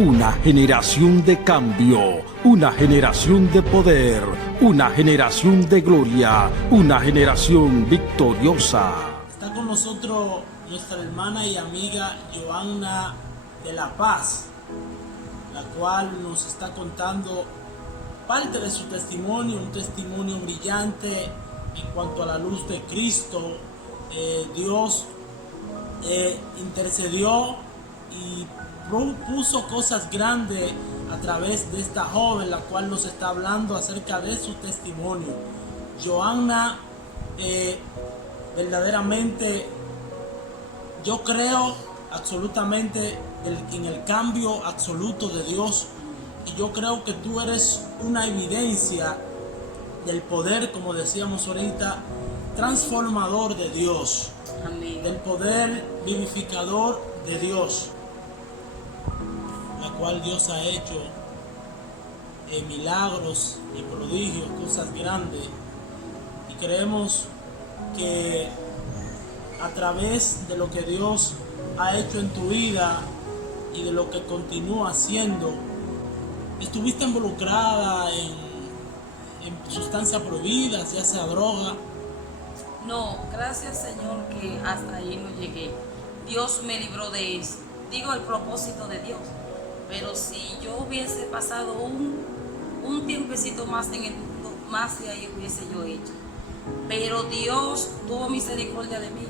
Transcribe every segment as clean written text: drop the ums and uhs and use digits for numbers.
Una generación de cambio, una generación de poder, una generación de gloria, una generación victoriosa. Está con nosotros nuestra hermana y amiga Johanna de La Paz, la cual nos está contando parte de su testimonio, un testimonio brillante en cuanto a la luz de Cristo. Dios intercedió y propuso cosas grandes a través de esta joven, la cual nos está hablando acerca de su testimonio. Johanna, verdaderamente yo creo absolutamente en el cambio absoluto de Dios, y yo creo que tú eres una evidencia del poder, como decíamos ahorita, transformador de Dios. Amén. Del poder vivificador de Dios, la cual Dios ha hecho milagros y prodigios, cosas grandes, y creemos que a través de lo que Dios ha hecho en tu vida y de lo que continúa haciendo, estuviste involucrada en sustancias prohibidas, ya sea droga. No, gracias Señor que hasta ahí no llegué. Dios me libró de eso. Digo el propósito de Dios. Pero si yo hubiese pasado un tiempecito más en el mundo, más de ahí hubiese yo hecho. Pero Dios tuvo misericordia de mí.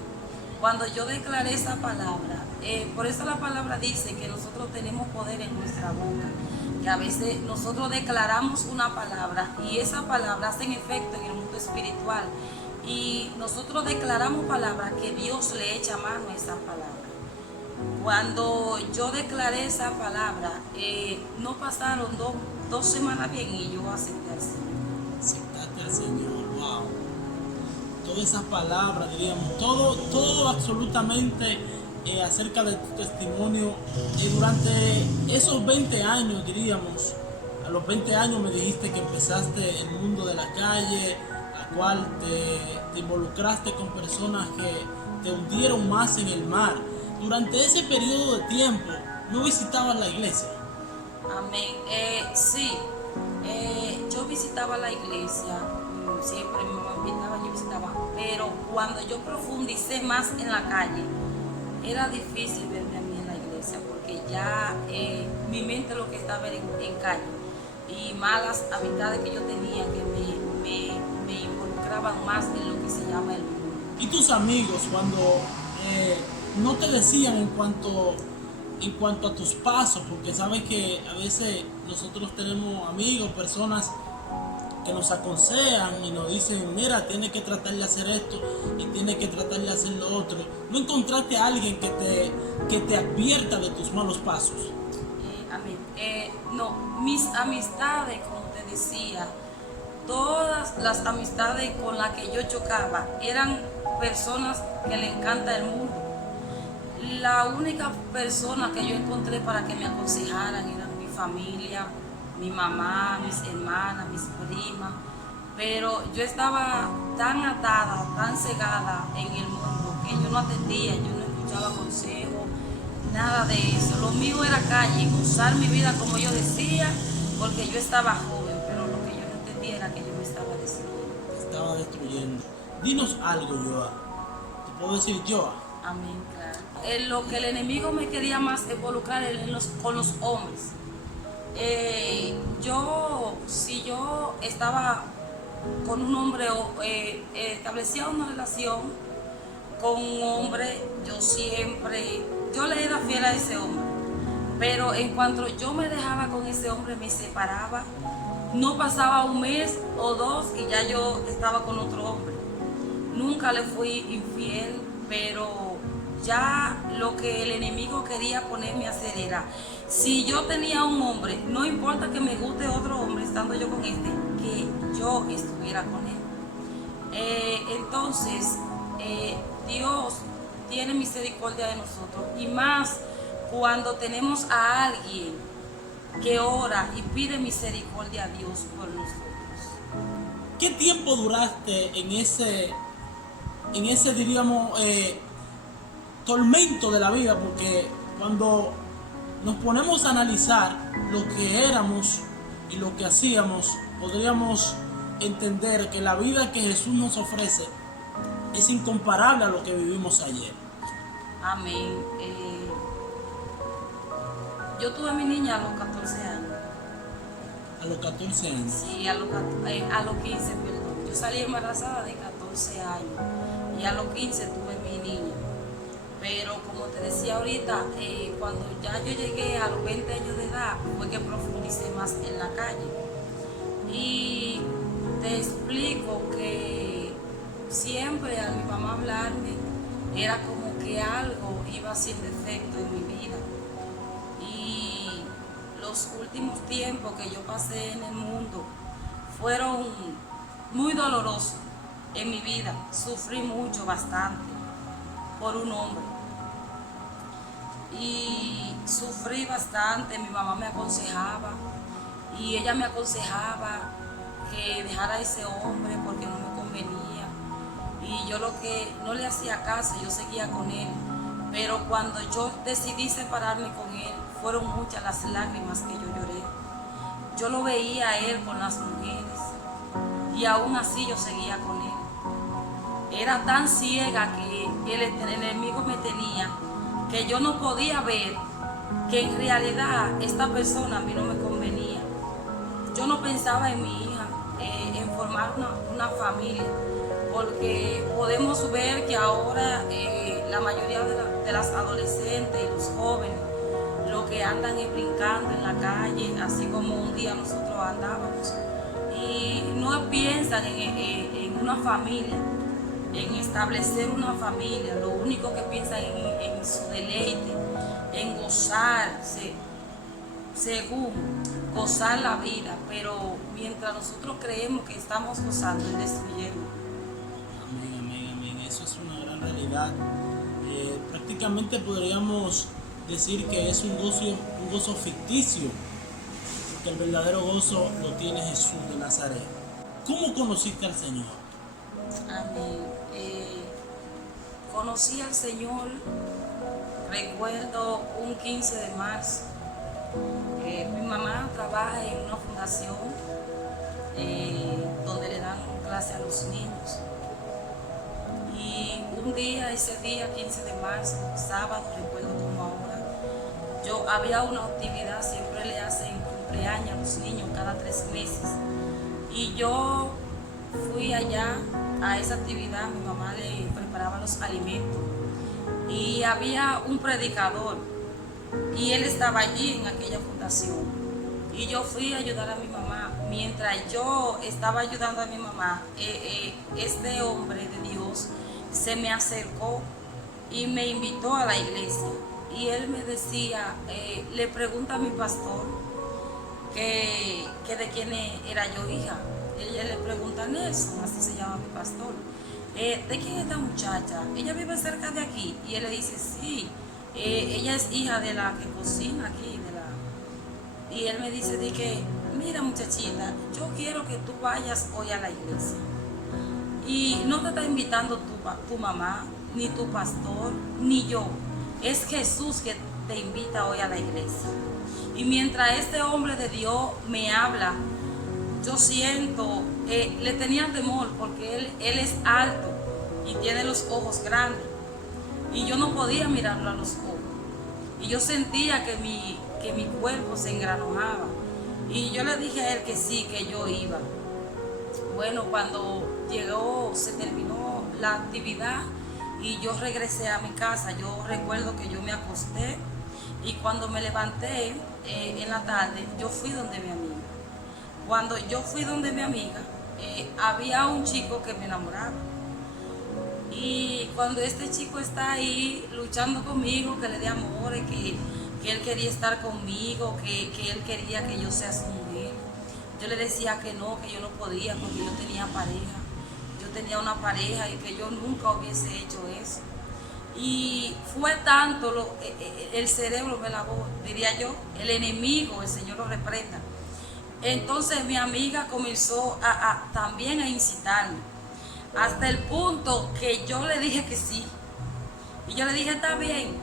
Cuando yo declaré esa palabra, por eso la palabra dice que nosotros tenemos poder en nuestra boca. Que a veces nosotros declaramos una palabra y esa palabra hace efecto en el mundo espiritual. Y nosotros declaramos palabras que Dios le echa mano a esa palabra. Cuando yo declaré esa palabra, no pasaron dos semanas bien y yo acepté al Señor. Aceptaste al Señor, wow. Todas esas palabras, diríamos, todo absolutamente acerca de tu testimonio. Durante esos 20 años, diríamos, a los 20 años me dijiste que empezaste el mundo de la calle, cual te involucraste con personas que te hundieron más en el mar. Durante ese periodo de tiempo, ¿no visitabas la iglesia? Amén. Sí, yo visitaba la iglesia, siempre mi mamá invitaba, yo visitaba, pero cuando yo profundicé más en la calle, era difícil verme a mí en la iglesia, porque ya mi mente lo que estaba era en calle, y malas amistades que yo tenía que me involucraban más en lo que se llama el mundo. ¿Y tus amigos cuando no te decían en cuanto a tus pasos? Porque sabes que a veces nosotros tenemos amigos, personas que nos aconsejan y nos dicen, mira, tienes que tratar de hacer esto y tienes que tratar de hacer lo otro. ¿No encontraste a alguien que te advierta de tus malos pasos? Amén. No, mis amistades, como te decía, todas las amistades con las que yo chocaba eran personas que le encanta el mundo. La única persona que yo encontré para que me aconsejaran era mi familia, mi mamá, mis hermanas, mis primas. Pero yo estaba tan atada, tan cegada en el mundo que yo no atendía, yo no escuchaba consejos, nada de eso. Lo mío era calle, usar mi vida como yo decía, porque yo estaba joven, pero lo que yo no entendía era que yo me estaba destruyendo. Te estaba destruyendo. Dinos algo, Joa. ¿Te puedo decir Joa? Amén, claro. Lo que el enemigo me quería más involucrar con los hombres. Si yo estaba con un hombre, establecía una relación con un hombre, yo le era fiel a ese hombre. Pero en cuanto yo me dejaba con ese hombre, me separaba. No pasaba un mes o dos y ya yo estaba con otro hombre. Nunca le fui infiel, pero ya lo que el enemigo quería ponerme a hacer era, si yo tenía un hombre, no importa que me guste otro hombre estando yo con este, que yo estuviera con él. Entonces, Dios tiene misericordia de nosotros, y más cuando tenemos a alguien que ora y pide misericordia a Dios por nosotros. ¿Qué tiempo duraste en ese diríamos, tormento de la vida? Porque cuando nos ponemos a analizar lo que éramos y lo que hacíamos, podríamos entender que la vida que Jesús nos ofrece es incomparable a lo que vivimos ayer. Amén. Yo tuve a mi niña a los 14 años. A los 14 años. Sí, a los 15, perdón. Yo salí embarazada de 14 años y a los 15 tuve mi niña. Pero como te decía ahorita, cuando ya yo llegué a los 20 años de edad, fue que profundicé más en la calle. Y te explico que siempre a mi mamá hablarme era como que algo iba haciendo efecto en mi vida. Y los últimos tiempos que yo pasé en el mundo fueron muy dolorosos en mi vida. Sufrí mucho, bastante, por un hombre. Y sufrí bastante, mi mamá me aconsejaba y ella me aconsejaba que dejara a ese hombre porque no me convenía. Y yo lo que no le hacía caso, yo seguía con él. Pero cuando yo decidí separarme con él, fueron muchas las lágrimas que yo lloré. Yo lo veía a él con las mujeres y aún así yo seguía con él. Era tan ciega que el enemigo me tenía que yo no podía ver que en realidad esta persona a mí no me convenía. Yo no pensaba en mi hija, en formar una familia, porque podemos ver que ahora la mayoría de las adolescentes y los jóvenes lo que andan es brincando en la calle, así como un día nosotros andábamos, y no piensan en una familia, en establecer una familia. Lo único que piensan en su deleite, en gozarse, según gozar la vida, pero mientras nosotros creemos que estamos gozando, es destruyendo. Amén, amén, amén. Eso es una gran realidad. Prácticamente podríamos decir que es un gozo ficticio, porque el verdadero gozo lo tiene Jesús de Nazaret. ¿Cómo conociste al Señor? Amén. Conocí al Señor, recuerdo un 15 de marzo. Mi mamá trabaja en una fundación donde le dan clase a los niños. Y un día, ese día 15 de marzo, sábado, recuerdo como ahora, había una actividad, siempre le hacen cumpleaños a los niños cada 3 meses. Y yo fui allá a esa actividad, mi mamá le preparaba los alimentos. Y había un predicador y él estaba allí en aquella fundación. Y yo fui a ayudar a mi mamá. Mientras yo estaba ayudando a mi mamá, este hombre de Dios se me acercó y me invitó a la iglesia. Y él me decía, le pregunta a mi pastor que de quién era yo hija. Ella le pregunta a Nelson, así se llama mi pastor, ¿de quién es esta muchacha? ¿Ella vive cerca de aquí? Y él le dice, sí, ella es hija de la que cocina aquí. Y él me dice, mira muchachita, yo quiero que tú vayas hoy a la iglesia. Y no te está invitando tu mamá, ni tu pastor, ni yo. Es Jesús que te invita hoy a la iglesia. Y mientras este hombre de Dios me habla, yo siento, le tenía temor porque él es alto y tiene los ojos grandes. Y yo no podía mirarlo a los ojos. Y yo sentía que mi cuerpo se engranojaba. Y yo le dije a él que sí, que yo iba. Bueno, cuando se terminó la actividad y yo regresé a mi casa, yo recuerdo que yo me acosté y cuando me levanté en la tarde, yo fui donde mi amiga. Cuando yo fui donde mi amiga, había un chico que me enamoraba. Y cuando este chico está ahí luchando conmigo, que le dé amores, que él quería estar conmigo, que él quería que yo sea su mujer, yo le decía que no, que yo no podía porque yo tenía pareja. Yo tenía una pareja y que yo nunca hubiese hecho eso. Y fue tanto, el cerebro me lavó, diría yo, el enemigo, el Señor lo reprenda. Entonces mi amiga comenzó también a incitarme, hasta el punto que yo le dije que sí. Y yo le dije, está bien.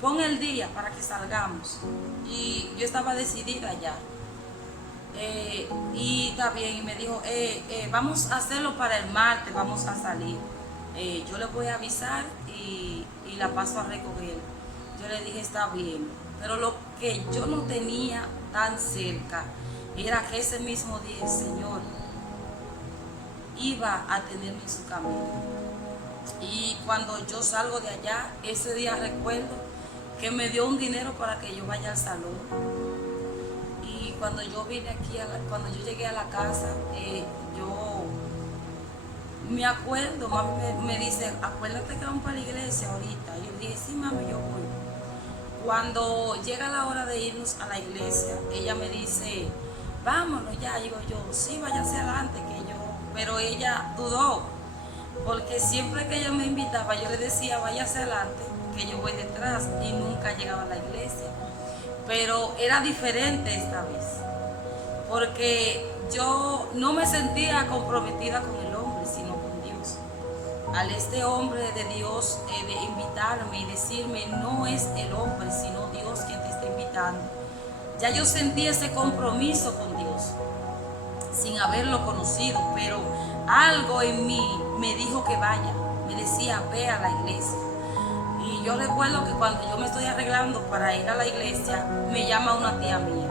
pon el día para que salgamos. Y yo estaba decidida ya. Y está bien, y me dijo, vamos a hacerlo para el martes, vamos a salir. Yo le voy a avisar y la paso a recoger. Yo le dije, está bien. Pero lo que yo no tenía tan cerca era que ese mismo día el Señor iba a tenerme en su camino. Y cuando yo salgo de allá, ese día recuerdo que me dio un dinero para que yo vaya al salón. Y cuando yo vine aquí, cuando yo llegué a la casa, yo me acuerdo, mami me dice, acuérdate que vamos para la iglesia ahorita. Y yo dije, sí, mami, yo voy. Cuando llega la hora de irnos a la iglesia, ella me dice, vámonos ya. Digo yo, sí, váyase adelante, que yo. Pero ella dudó, porque siempre que ella me invitaba, yo le decía, váyase adelante, que yo voy detrás, y nunca llegaba a la iglesia. Pero era diferente esta vez, porque yo no me sentía comprometida con el hombre, sino con Dios. Al este hombre de Dios de invitarme y decirme, no es el hombre, sino Dios quien te está invitando, ya yo sentí ese compromiso con Dios, sin haberlo conocido, pero algo en mí me dijo que vaya, me decía, ve a la iglesia. Y yo recuerdo que cuando yo me estoy arreglando para ir a la iglesia, me llama una tía mía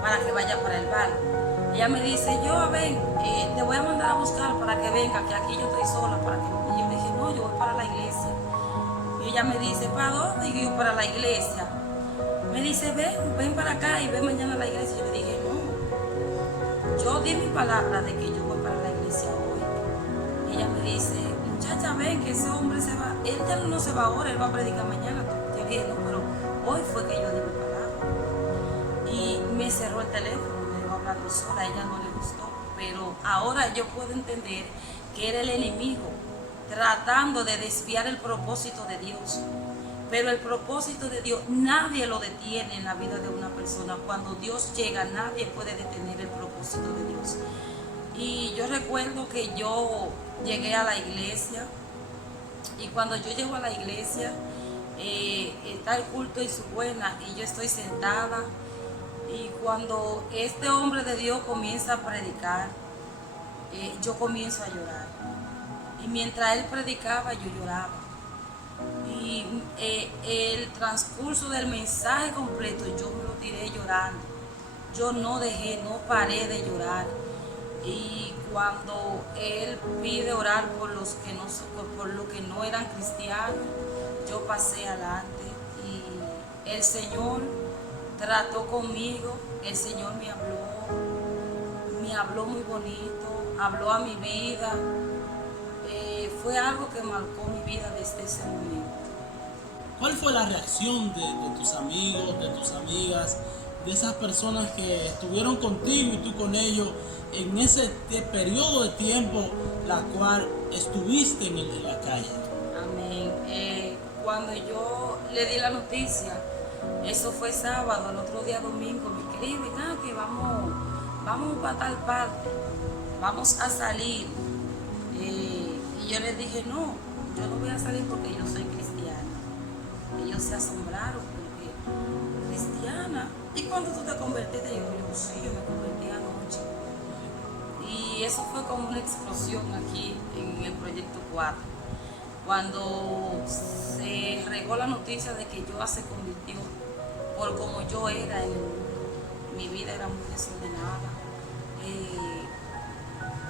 para que vaya para el bar. Ella me dice, yo ven, te voy a mandar a buscar para que venga, que aquí yo estoy sola. Y yo dije, no, yo voy para la iglesia. Y ella me dice, ¿para dónde? Y yo, para la iglesia. Me dice, ven para acá y ven mañana a la iglesia. Yo le dije, no, yo di mi palabra de que yo voy para la iglesia hoy. Y ella me dice, muchacha, ven, que ese hombre se va, él ya no se va ahora, él va a predicar mañana. Yo dije, no, pero hoy fue que yo di mi palabra. Y me cerró el teléfono, me dejó hablando sola, a ella no le gustó. Pero ahora yo puedo entender que era el enemigo tratando de desviar el propósito de Dios. Pero el propósito de Dios, nadie lo detiene en la vida de una persona. Cuando Dios llega, nadie puede detener el propósito de Dios. Y yo recuerdo que yo llegué a la iglesia, y cuando yo llego a la iglesia, está el culto y su buena, y yo estoy sentada, y cuando este hombre de Dios comienza a predicar, yo comienzo a llorar. Y mientras él predicaba, yo lloraba. Y el transcurso del mensaje completo, yo me lo tiré llorando. Yo no paré de llorar. Y cuando él pide orar por los que no eran cristianos, yo pasé adelante y el Señor trató conmigo, el Señor me habló muy bonito, habló a mi vida. Fue algo que marcó mi vida desde ese momento. ¿Cuál fue la reacción de tus amigos, de tus amigas, de esas personas que estuvieron contigo y tú con ellos en ese periodo de tiempo la cual estuviste en la calle? Amén. Cuando yo le di la noticia, eso fue sábado, el otro día domingo, me escriben, que vamos para tal parte, vamos a salir. Y yo les dije, no, yo no voy a salir porque yo soy cristiana. Ellos se asombraron porque, cristiana, ¿y cuándo tú te convertiste? Yo sí, yo me convertí anoche. Y eso fue como una explosión aquí en el proyecto 4. Cuando se regó la noticia de que Joa se convirtió, por como yo era, mi vida era muy desordenada.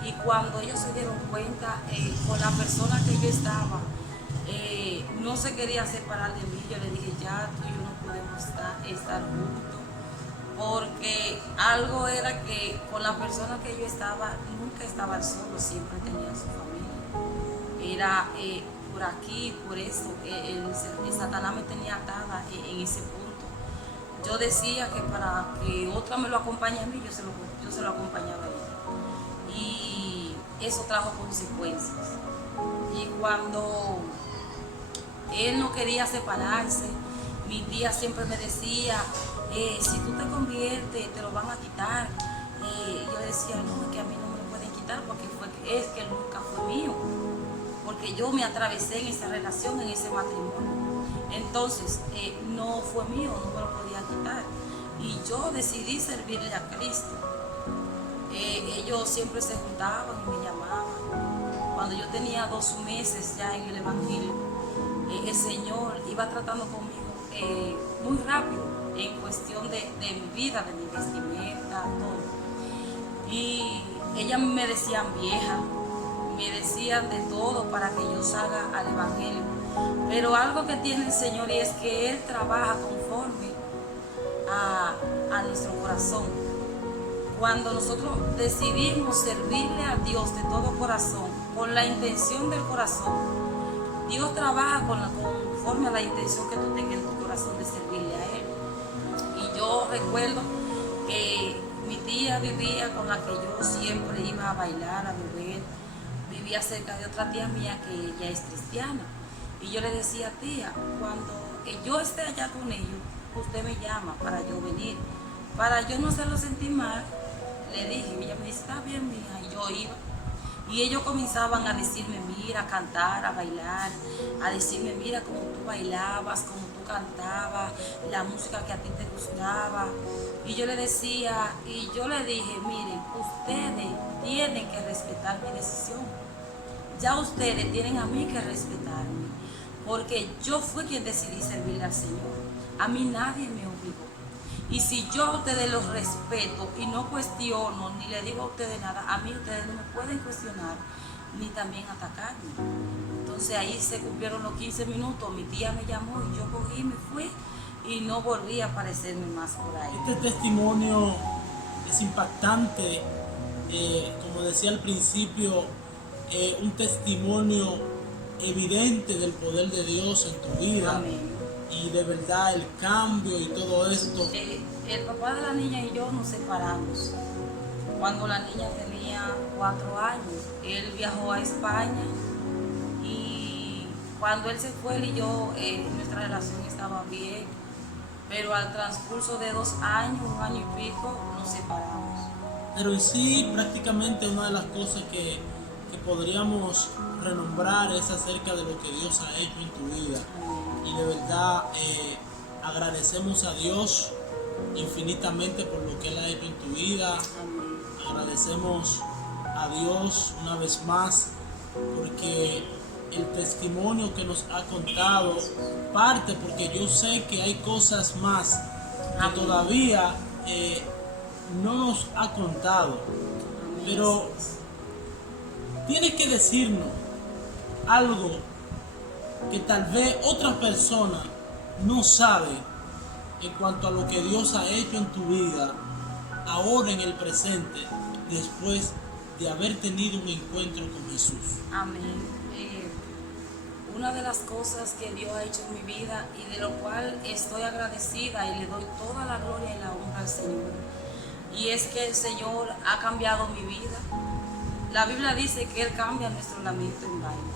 Y cuando ellos se dieron cuenta, con la persona que yo estaba, no se quería separar de mí. Yo le dije, ya tú y yo no podemos estar juntos, porque algo era que con la persona que yo estaba, nunca estaba solo, siempre tenía su familia. Era por aquí, por eso, el Satanás me tenía atada en ese punto. Yo decía que para que otra me lo acompañe a mí, yo se lo acompañaba a ella. Y eso trajo consecuencias. Y cuando él no quería separarse, mi tía siempre me decía, si tú te conviertes, te lo van a quitar. Yo decía, no, es que a mí no me lo pueden quitar porque es que nunca fue mío. Porque yo me atravesé en esa relación, en ese matrimonio. Entonces, no fue mío, no me lo podía quitar. Y yo decidí servirle a Cristo. Ellos siempre se juntaban y me llamaban. Cuando yo tenía 2 meses ya en el Evangelio, el Señor iba tratando conmigo muy rápido en cuestión de mi vida, de mi vestimenta, todo. Y ellas me decían vieja, me decían de todo para que yo salga al Evangelio. Pero algo que tiene el Señor y es que Él trabaja conforme a nuestro corazón. Cuando nosotros decidimos servirle a Dios de todo corazón, con la intención del corazón, Dios trabaja conforme a la intención que tú tengas en tu corazón de servirle a Él. Y yo recuerdo que mi tía vivía con la que yo siempre iba a bailar, a beber. Vivía cerca de otra tía mía que ella es cristiana. Y yo le decía, tía, cuando yo esté allá con ellos, usted me llama para yo venir. Para yo no hacerlo sentir mal, le dije, y ella me dice, está bien, mija, y yo iba. Y ellos comenzaban a decirme, mira, a cantar, a bailar, a decirme, mira cómo tú bailabas, cómo tú cantabas, la música que a ti te gustaba. Y yo le decía, y yo le dije, miren, ustedes tienen que respetar mi decisión. Ya ustedes tienen a mí que respetarme, porque yo fui quien decidí servirle al Señor. A mí nadie me obligó. Y si yo a ustedes los respeto y no cuestiono, ni le digo a ustedes nada, a mí ustedes no me pueden cuestionar, ni también atacarme. Entonces ahí se cumplieron los 15 minutos, mi tía me llamó y yo cogí y me fui y no volví a aparecerme más por ahí. Este testimonio es impactante, como decía al principio, un testimonio evidente del poder de Dios en tu vida. Amén. Y de verdad el cambio y todo esto. El papá de la niña y yo nos separamos cuando la niña tenía 4 años. Él viajó a España y cuando él se fue, él y yo, nuestra relación estaba bien, pero al transcurso de 2 años, 1 año y pico, nos separamos. Pero en sí, prácticamente una de las cosas que podríamos renombrar es acerca de lo que Dios ha hecho en tu vida. Y de verdad agradecemos a Dios infinitamente por lo que Él ha hecho en tu vida. Agradecemos a Dios una vez más porque el testimonio que nos ha contado parte, porque yo sé que hay cosas más que todavía no nos ha contado. Pero tienes que decirnos algo que tal vez otra persona no sabe en cuanto a lo que Dios ha hecho en tu vida, ahora en el presente, después de haber tenido un encuentro con Jesús. Amén. Una de las cosas que Dios ha hecho en mi vida y de lo cual estoy agradecida y le doy toda la gloria y la honra al Señor, y es que el Señor ha cambiado mi vida. La Biblia dice que Él cambia nuestro lamento en baile.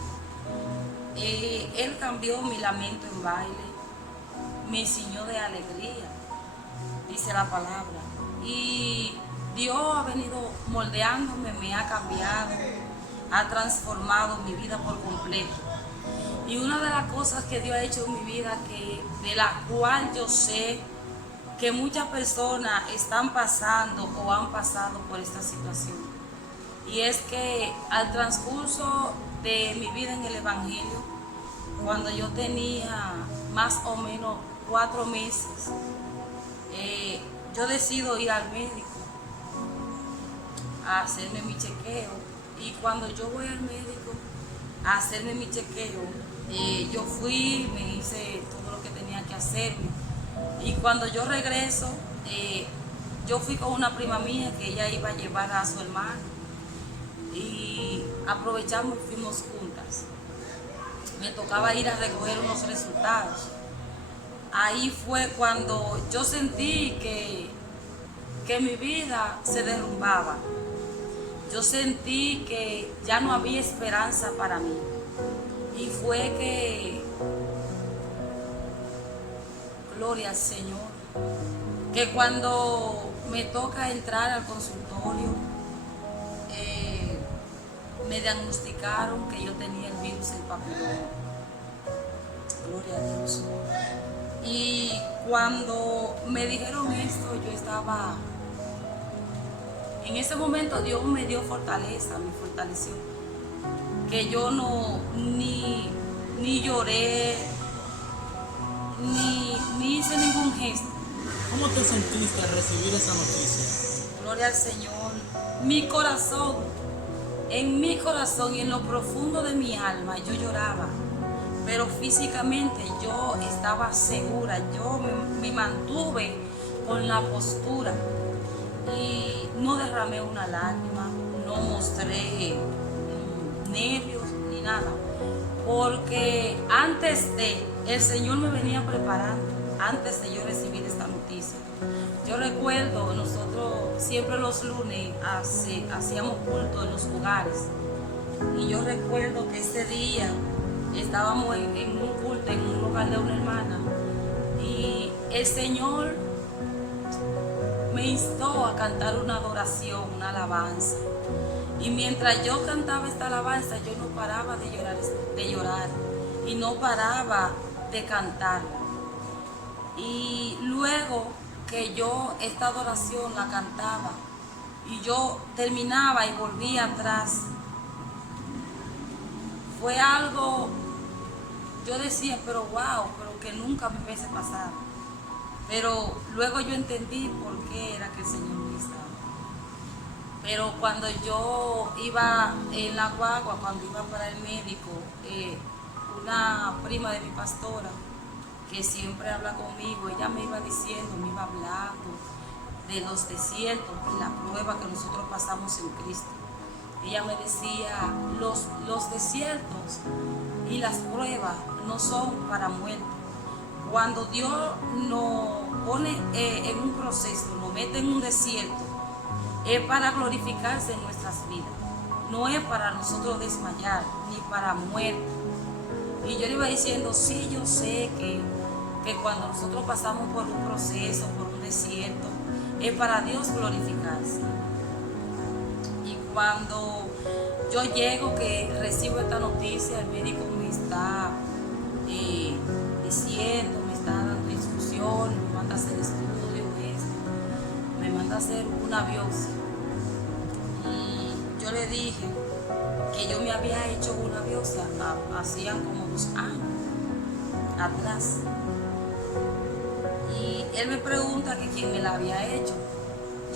Él cambió mi lamento en baile, me ciñó de alegría, dice la palabra. Y Dios ha venido moldeándome, me ha cambiado, ha transformado mi vida por completo. Y una de las cosas que Dios ha hecho en mi vida, de la cual yo sé que muchas personas están pasando o han pasado por esta situación, y es que al transcurso de mi vida en el Evangelio, cuando yo tenía más o menos 4 meses, yo decido ir al médico a hacerme mi chequeo. Y cuando yo voy al médico a hacerme mi chequeo, yo fui, me hice todo lo que tenía que hacerme. Y cuando yo regreso, yo fui con una prima mía que ella iba a llevar a su hermano. Y aprovechamos y fuimos juntas. Me tocaba ir a recoger unos resultados. Ahí fue cuando yo sentí que mi vida se derrumbaba. Yo sentí que ya no había esperanza para mí. Y fue que, gloria al Señor, que cuando me toca entrar al consultorio, me diagnosticaron que yo tenía el virus del papiloma. Gloria a Dios. Y cuando me dijeron esto, yo estaba, en ese momento Dios me dio fortaleza, me fortaleció. Que yo no, ni lloré, ni hice ningún gesto. ¿Cómo te sentiste al recibir esa noticia? Gloria al Señor. Mi corazón, en mi corazón y en lo profundo de mi alma, yo lloraba. Pero físicamente yo estaba segura, yo me mantuve con la postura y no derramé una lágrima, no mostré nervios ni nada, porque el Señor me venía preparando, antes de yo recibir esta noticia. Yo recuerdo, nosotros siempre los lunes hacíamos culto en los hogares, y yo recuerdo que ese día estábamos en un culto en un hogar de una hermana, y el Señor me instó a cantar una adoración, una alabanza. Y mientras yo cantaba esta alabanza, yo no paraba de llorar y no paraba de cantar. Y luego que yo esta adoración la cantaba y yo terminaba y volvía atrás, fue algo, yo decía, pero wow, pero que nunca me hubiese pasado. Pero luego yo entendí por qué era que el Señor me estaba. Pero cuando yo iba en la guagua, cuando iba para el médico, una prima de mi pastora, que siempre habla conmigo, ella me iba diciendo, me iba hablando de los desiertos, de la prueba que nosotros pasamos en Cristo. Ella me decía, los desiertos y las pruebas no son para muerte. Cuando Dios nos pone en un proceso, nos mete en un desierto, es para glorificarse en nuestras vidas. No es para nosotros desmayar, ni para muerte. Y yo le iba diciendo, sí, yo sé que cuando nosotros pasamos por un proceso, por un desierto, es para Dios glorificarse. Y cuando yo llego, que recibo esta noticia, el médico me está diciendo, me está dando instrucciones, me manda a hacer estudios, me manda a hacer una biopsia. Y yo le dije que yo me había hecho una biopsia hacían como 2 años atrás. Y él me pregunta que quién me la había hecho.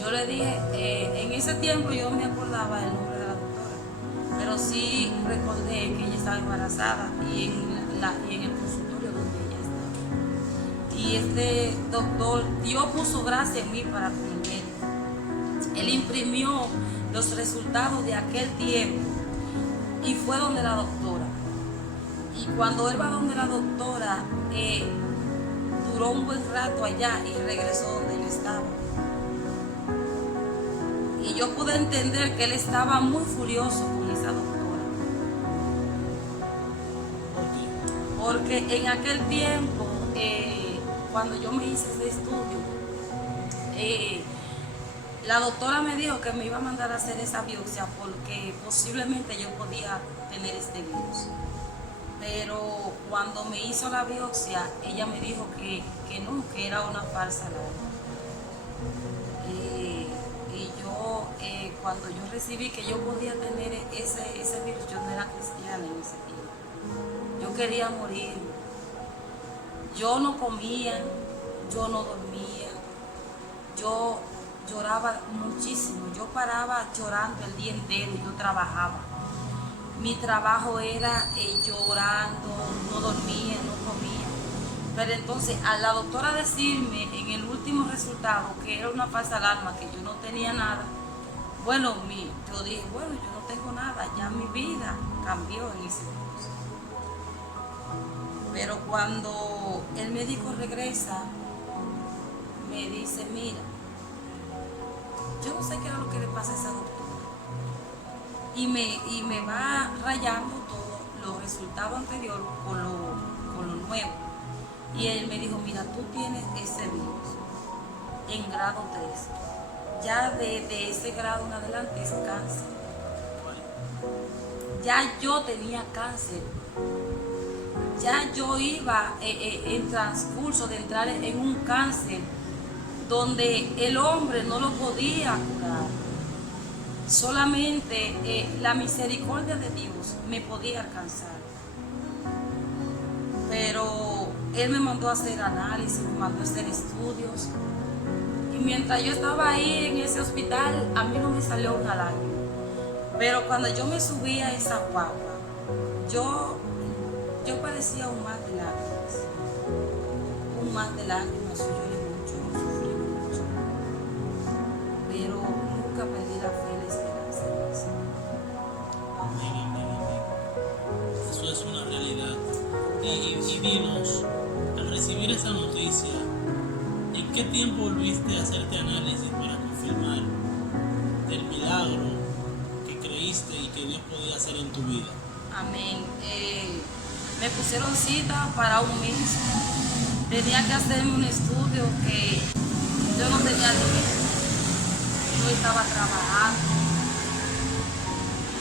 Yo le dije, en ese tiempo yo no me acordaba del nombre de la doctora, pero sí recordé que ella estaba embarazada y en el consultorio donde ella estaba. Y este doctor, Dios puso gracia en mí para aprender. Él imprimió los resultados de aquel tiempo y fue donde la doctora. Y cuando él va donde la doctora, duró un buen rato allá y regresó donde él estaba. Y yo pude entender que él estaba muy furioso con esa doctora. Porque en aquel tiempo, cuando yo me hice ese estudio, la doctora me dijo que me iba a mandar a hacer esa biopsia porque posiblemente yo podía tener este virus. Pero cuando me hizo la biopsia, ella me dijo que no, que era una falsa alarma. Y yo, cuando yo recibí que yo podía tener ese virus, yo no era cristiana en ese tiempo. Yo quería morir. Yo no comía, yo no dormía, yo lloraba muchísimo. Yo paraba llorando el día entero y yo trabajaba. Mi trabajo era llorando, no dormía, no comía. Pero entonces, a la doctora decirme en el último resultado que era una falsa alarma, que yo no tenía nada, bueno, yo dije, bueno, yo no tengo nada, ya mi vida cambió en ese momento. Pero cuando el médico regresa, me dice, mira, yo no sé qué era lo que le pasa a esa doctora. Y me va rayando todos los resultados anteriores con lo nuevo. Y él me dijo, mira, tú tienes ese virus en grado 3. Ya de ese grado en adelante es cáncer. Ya yo tenía cáncer ya yo iba en transcurso de entrar en un cáncer donde el hombre no lo podía curar. Solamente la misericordia de Dios me podía alcanzar. Pero Él me mandó a hacer análisis, me mandó a hacer estudios. Y mientras yo estaba ahí en ese hospital, a mí no me salió una lágrima. Pero cuando yo me subí a esa guagua, yo padecía un mar de lágrimas. Un mar de lágrimas, yo lloré mucho, yo sufrí mucho. Pero nunca perdí la fe y la esperanza en eso. Amén, amén, amén. Eso es una realidad. Y dinos, al recibir esa noticia, ¿en qué tiempo volviste a hacerte análisis para confirmar del milagro que creíste y que Dios podía hacer en tu vida? Amén. Me pusieron cita para un mes. Tenía que hacerme un estudio que yo no tenía dinero. Yo estaba trabajando.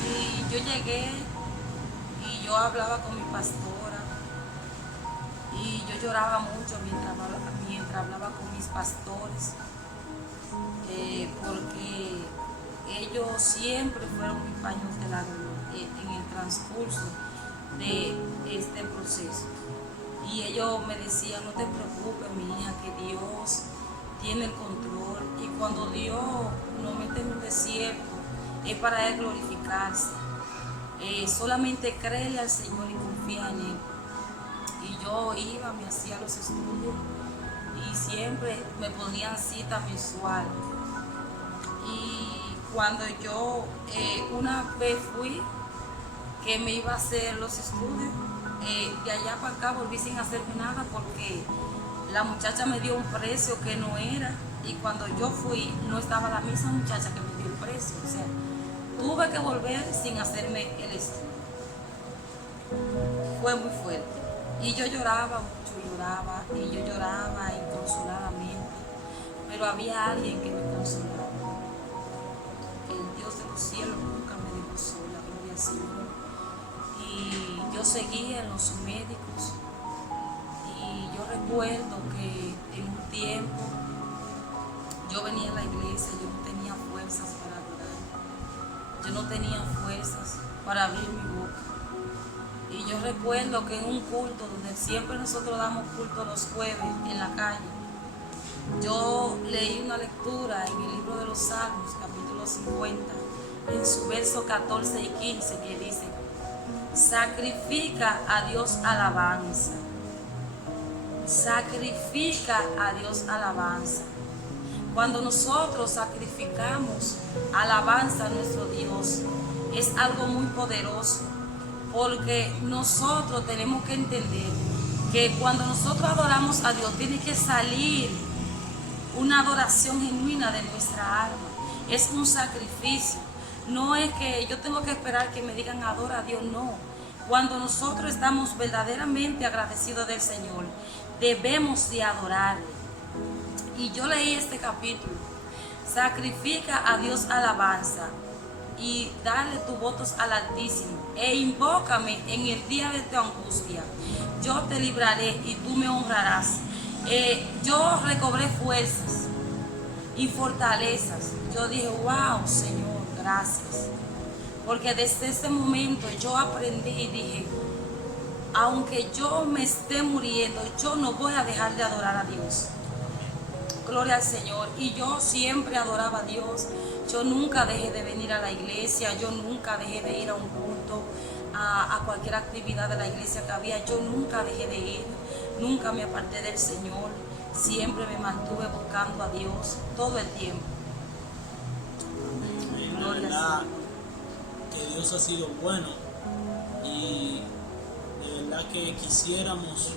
Y yo llegué y yo hablaba con mi pastora. Y yo lloraba mucho mientras hablaba con mis pastores. Porque ellos siempre fueron mis paños de lágrimas en el transcurso de este proceso. Y ellos me decían, no te preocupes, mi hija, que Dios tiene el control. Y cuando Dios nos mete en un desierto, es para Él glorificarse. Solamente créele al Señor y confía en Él. Y yo iba, me hacía los estudios y siempre me ponían cita mensual. Y cuando yo una vez fui, que me iba a hacer los estudios, de allá para acá volví sin hacerme nada porque la muchacha me dio un precio que no era, y cuando yo fui no estaba la misma muchacha que me dio el precio. O sea, tuve que volver sin hacerme el estudio. Fue muy fuerte. Y yo lloraba mucho, lloraba inconsoladamente, pero había alguien que me consolaba. El Dios de los cielos nunca me dejó sola, gloria al Señor. Y yo seguía en los médicos, y yo recuerdo que en un tiempo yo venía a la iglesia, yo no tenía fuerzas para adorar, yo no tenía fuerzas para abrir mi boca. Y yo recuerdo que en un culto donde siempre nosotros damos culto los jueves en la calle, yo leí una lectura en el libro de los Salmos, capítulo 50, en su verso 14 y 15, que dice: sacrifica a Dios alabanza, sacrifica a Dios alabanza. Cuando nosotros sacrificamos alabanza a nuestro Dios, es algo muy poderoso, porque nosotros tenemos que entender que cuando nosotros adoramos a Dios, tiene que salir una adoración genuina de nuestra alma. Es un sacrificio. No es que yo tengo que esperar que me digan adora a Dios, no. Cuando nosotros estamos verdaderamente agradecidos del Señor, debemos de adorarle. Y yo leí este capítulo: sacrifica a Dios alabanza y dale tus votos al Altísimo, e invócame en el día de tu angustia. Yo te libraré y tú me honrarás. Yo recobré fuerzas y fortalezas. Yo dije, wow, Señor, gracias. Porque desde ese momento yo aprendí y dije, aunque yo me esté muriendo, yo no voy a dejar de adorar a Dios. Gloria al Señor. Y yo siempre adoraba a Dios. Yo nunca dejé de venir a la iglesia, yo nunca dejé de ir a un culto, a cualquier actividad de la iglesia que había. Yo nunca dejé de ir, nunca me aparté del Señor. Siempre me mantuve buscando a Dios todo el tiempo. La verdad que Dios ha sido bueno, y de verdad que quisiéramos,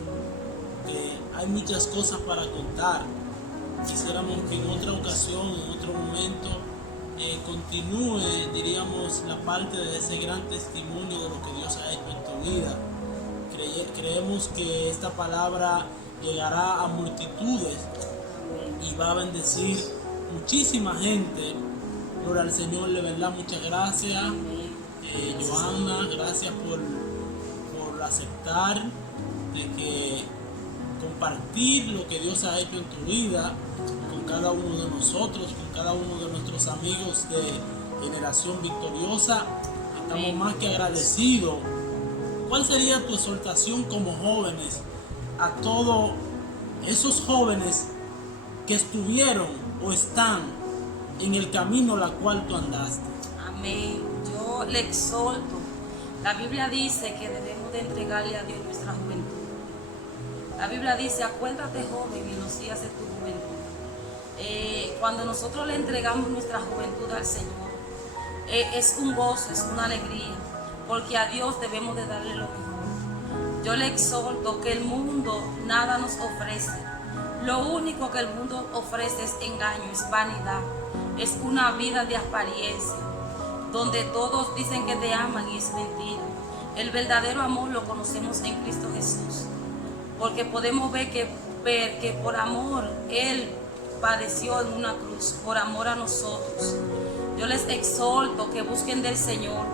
que hay muchas cosas para contar. Quisiéramos que en otra ocasión, en otro momento, continúe, diríamos, la parte de ese gran testimonio de lo que Dios ha hecho en tu vida. Creemos que esta palabra llegará a multitudes y va a bendecir muchísima gente. Gloria al Señor, de verdad, muchas gracias. Johanna, gracias por aceptar de que compartir lo que Dios ha hecho en tu vida con cada uno de nosotros, con cada uno de nuestros amigos de Generación Victoriosa. Estamos más que agradecidos. ¿Cuál sería tu exhortación como jóvenes a todos esos jóvenes que estuvieron o están en el camino la cual tú andaste? Amén. Yo le exhorto. La Biblia dice que debemos de entregarle a Dios nuestra juventud. La Biblia dice, acuérdate joven en los días de tu juventud. Cuando nosotros le entregamos nuestra juventud al Señor, es un gozo, es una alegría, porque a Dios debemos de darle lo mejor. Yo le exhorto que el mundo nada nos ofrece. Lo único que el mundo ofrece es engaño, es vanidad, es una vida de apariencia, donde todos dicen que te aman y es mentira. El verdadero amor lo conocemos en Cristo Jesús, porque podemos ver que por amor Él padeció en una cruz, por amor a nosotros. Yo les exhorto que busquen del Señor,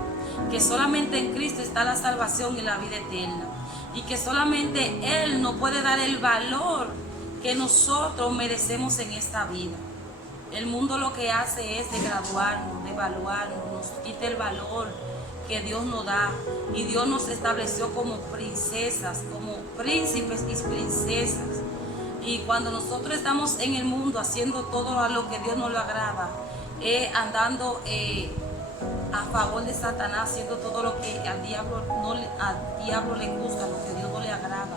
que solamente en Cristo está la salvación y la vida eterna, y que solamente Él nos puede dar el valor que nosotros merecemos en esta vida. El mundo lo que hace es degradarnos, devaluarnos, nos quita el valor que Dios nos da, y Dios nos estableció como princesas, como príncipes y princesas. Y cuando nosotros estamos en el mundo haciendo todo a lo que Dios no le agrada, andando a favor de Satanás, haciendo todo lo que al diablo le gusta, lo que Dios no le agrada,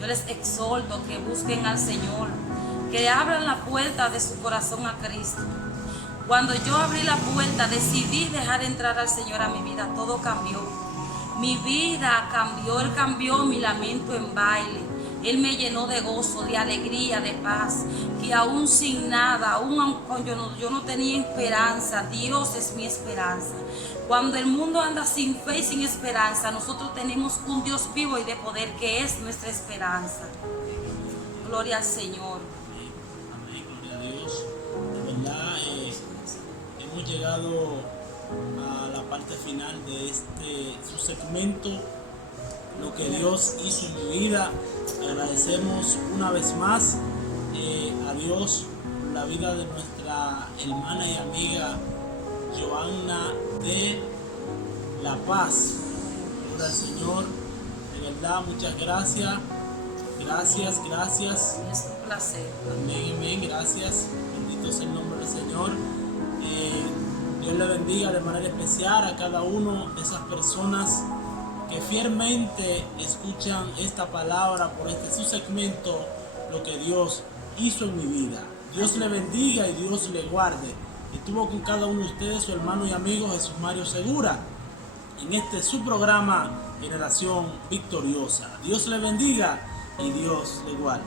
yo les exhorto que busquen al Señor, que abran la puerta de su corazón a Cristo. Cuando yo abrí la puerta, decidí dejar entrar al Señor a mi vida, todo cambió. Mi vida cambió, Él cambió mi lamento en baile. Él me llenó de gozo, de alegría, de paz, que aún sin nada, aún cuando yo no tenía esperanza, Dios es mi esperanza. Cuando el mundo anda sin fe y sin esperanza, nosotros tenemos un Dios vivo y de poder que es nuestra esperanza. Gloria al Señor. Amén, gloria a Dios. De verdad, hemos llegado a la parte final de su segmento, lo que Dios hizo en mi vida. Agradecemos una vez más a Dios por la vida de nuestra hermana y amiga Joanna de La Paz. Gloria al Señor, de verdad, muchas gracias. Gracias. Es un placer. Amén, amén, gracias. Bendito sea el nombre del Señor. Dios le bendiga de manera especial a cada uno de esas personas que fielmente escuchan esta palabra por su segmento, lo que Dios hizo en mi vida. Dios le bendiga y Dios le guarde. Estuvo con cada uno de ustedes su hermano y amigo Jesús Mario Segura en su programa Generación Victoriosa. Dios le bendiga y Dios le guarde.